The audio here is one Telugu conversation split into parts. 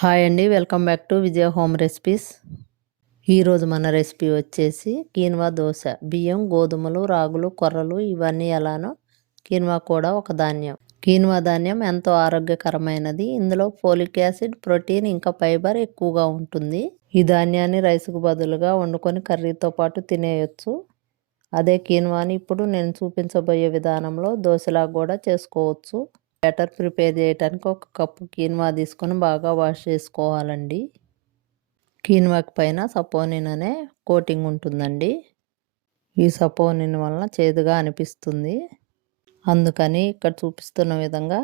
హాయ్ అండి welcome back to Vijaya home recipes. ఈరోజు మన రెసిపీ వచ్చేసి కీన్వా దోశ. బియ్యం గోధుమలు రాగులు కొర్రలు ఇవన్నీ ఎలానో కీన్వా కూడా ఒక ధాన్యం. కీన్వా ధాన్యం ఎంతో ఆరోగ్యకరమైనది. ఇందులో ఫోలిక్ యాసిడ్ ప్రోటీన్ ఇంకా ఫైబర్ ఎక్కువగా ఉంటుంది. ఈ ధాన్యాన్ని రైస్కు బదులుగా వండుకొని కర్రీతో పాటు తినేయచ్చు. అదే కీన్వాని ఇప్పుడు నేను చూపించబోయే విధానంలో దోశలా కూడా చేసుకోవచ్చు. బ్యాటర్ ప్రిపేర్ చేయడానికి ఒక కప్పు కీన్వా తీసుకొని బాగా వాష్ చేసుకోవాలండి. కీన్వాకి పైన సపోనిన్ అనే కోటింగ్ ఉంటుందండి. ఈ సపోనిన్ వలన చేదుగా అనిపిస్తుంది. అందుకని ఇక్కడ చూపిస్తున్న విధంగా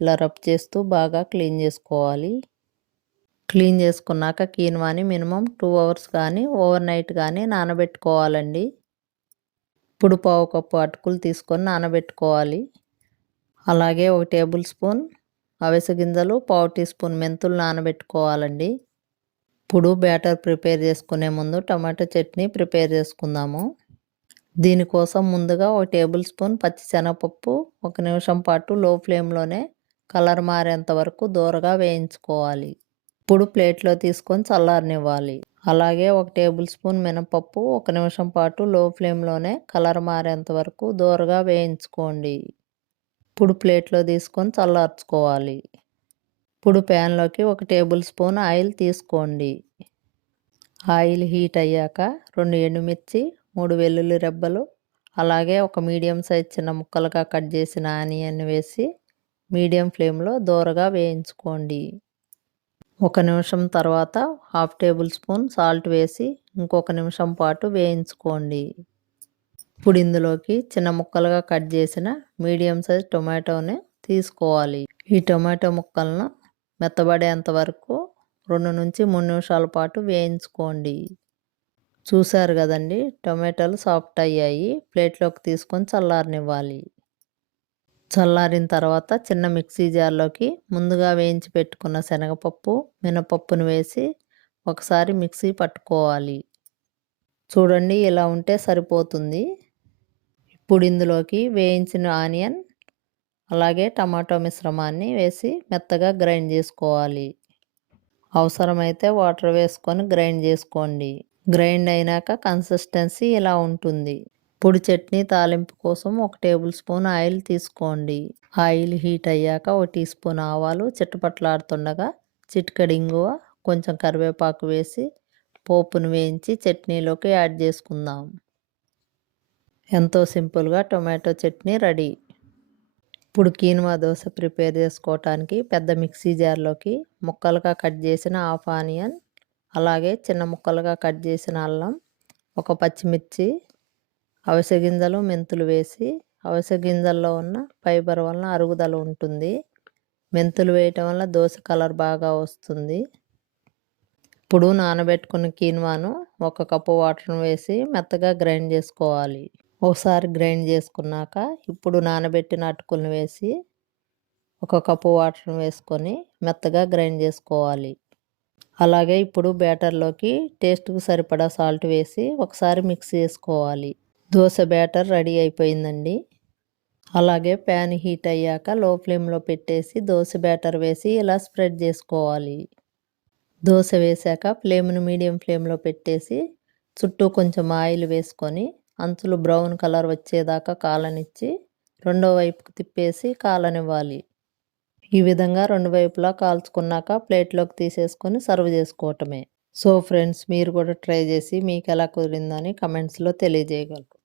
ఇలా రబ్ చేస్తూ బాగా క్లీన్ చేసుకోవాలి. క్లీన్ చేసుకున్నాక కీన్వాని మినిమం టూ అవర్స్ కానీ ఓవర్ నైట్ కానీ నానబెట్టుకోవాలండి. ఇప్పుడు పావు కప్పు అటుకులు తీసుకొని నానబెట్టుకోవాలి. అలాగే ఒక టేబుల్ స్పూన్ అవిసె గింజలు పావు టీ స్పూన్ మెంతులు నానబెట్టుకోవాలండి. ఇప్పుడు బ్యాటర్ ప్రిపేర్ చేసుకునే ముందు టమాటో చట్నీ ప్రిపేర్ చేసుకుందాము. దీనికోసం ముందుగా ఒక టేబుల్ స్పూన్ పచ్చి శనగపప్పు ఒక నిమిషం పాటు లో ఫ్లేమ్లోనే కలర్ మారేంత వరకు దూరగా వేయించుకోవాలి. ఇప్పుడు ప్లేట్లో తీసుకొని చల్లారనివ్వాలి. అలాగే ఒక టేబుల్ స్పూన్ మినపప్పు ఒక నిమిషం పాటు లో ఫ్లేమ్లోనే కలర్ మారేంత వరకు దూరగా వేయించుకోండి. ఇప్పుడు ప్లేట్లో తీసుకొని చల్లార్చుకోవాలి. ఇప్పుడు ప్యాన్లోకి ఒక టేబుల్ స్పూన్ ఆయిల్ తీసుకోండి. ఆయిల్ హీట్ అయ్యాక రెండు ఎండుమిర్చి మూడు వెల్లుల్లి రెబ్బలు అలాగే ఒక మీడియం సైజ్ చిన్న ముక్కలుగా కట్ చేసిన ఆనియన్ వేసి మీడియం ఫ్లేమ్లో దూరగా వేయించుకోండి. ఒక నిమిషం తర్వాత హాఫ్ టేబుల్ స్పూన్ సాల్ట్ వేసి ఇంకొక నిమిషం పాటు వేయించుకోండి. ఇప్పుడు ఇందులోకి చిన్న ముక్కలుగా కట్ చేసిన మీడియం సైజ్ టొమాటోని తీసుకోవాలి. ఈ టొమాటో ముక్కలను మెత్తబడేంత వరకు రెండు నుంచి మూడు నిమిషాల పాటు వేయించుకోండి. చూశారు కదండి టొమాటోలు సాఫ్ట్ అయ్యాయి. ప్లేట్లోకి తీసుకొని చల్లారనివ్వాలి. చల్లారిన తర్వాత చిన్న మిక్సీ జార్లోకి ముందుగా వేయించి పెట్టుకున్న శనగపప్పు మినపప్పును వేసి ఒకసారి మిక్సీ పట్టుకోవాలి. చూడండి ఇలా ఉంటే సరిపోతుంది. ఇప్పుడు ఇందులోకి వేయించిన ఆనియన్ అలాగే టమాటో మిశ్రమాన్ని వేసి మెత్తగా గ్రైండ్ చేసుకోవాలి. అవసరమైతే వాటర్ వేసుకొని గ్రైండ్ చేసుకోండి. గ్రైండ్ అయినాక కన్సిస్టెన్సీ ఇలా ఉంటుంది. పొడి చట్నీ తాలింపు కోసం ఒక టేబుల్ స్పూన్ ఆయిల్ తీసుకోండి. ఆయిల్ హీట్ అయ్యాక ఒక టీ స్పూన్ ఆవాలు చిట్టుపట్లాడుతుండగా చిట్కడింగువ కొంచెం కరివేపాకు వేసి పోపును వేయించి చట్నీలోకి యాడ్ చేసుకుందాం. ఎంతో సింపుల్గా టొమాటో చట్నీ రెడీ. ఇప్పుడు కీనువా దోశ ప్రిపేర్ చేసుకోవటానికి పెద్ద మిక్సీ జార్లోకి ముక్కలుగా కట్ చేసిన హాఫ్ ఆనియన్ అలాగే చిన్న ముక్కలుగా కట్ చేసిన అల్లం ఒక పచ్చిమిర్చి అవిసె గింజలు మెంతులు వేసి అవిసె గింజల్లో ఉన్న ఫైబర్ వలన అరుగుదల ఉంటుంది. మెంతులు వేయటం వల్ల దోశ కలర్ బాగా వస్తుంది. ఇప్పుడు నానబెట్టుకున్న కీన్వాను ఒక కప్పు వాటర్ను వేసి మెత్తగా గ్రైండ్ చేసుకోవాలి. ఒకసారి గ్రైండ్ చేసుకున్నాక ఇప్పుడు నానబెట్టిన అటుకులను వేసి ఒక కప్పు వాటర్ని వేసుకొని మెత్తగా గ్రైండ్ చేసుకోవాలి. అలాగే ఇప్పుడు బ్యాటర్లోకి టేస్ట్కి సరిపడా సాల్ట్ వేసి ఒకసారి మిక్స్ చేసుకోవాలి. దోశ బ్యాటర్ రెడీ అయిపోయిందండి. అలాగే ప్యాన్ హీట్ అయ్యాక లో ఫ్లేమ్లో పెట్టేసి దోశ బ్యాటర్ వేసి ఇలా స్ప్రెడ్ చేసుకోవాలి. దోశ వేసాక ఫ్లేమ్ను మీడియం ఫ్లేమ్లో పెట్టేసి చుట్టూ కొంచెం ఆయిల్ వేసుకొని అంచులు బ్రౌన్ కలర్ వచ్చేదాకా కాలనిచ్చి రెండో వైపుకి తిప్పేసి కాలనివ్వాలి ఈ విధంగా రెండు వైపులా కాల్చుకున్నాక ప్లేట్లోకి తీసేసుకొని సర్వ్ చేసుకోవటమే. సో ఫ్రెండ్స్ మీరు కూడా ట్రై చేసి మీకు ఎలా కుదిరిందని కమెంట్స్లో తెలియజేయగలరు.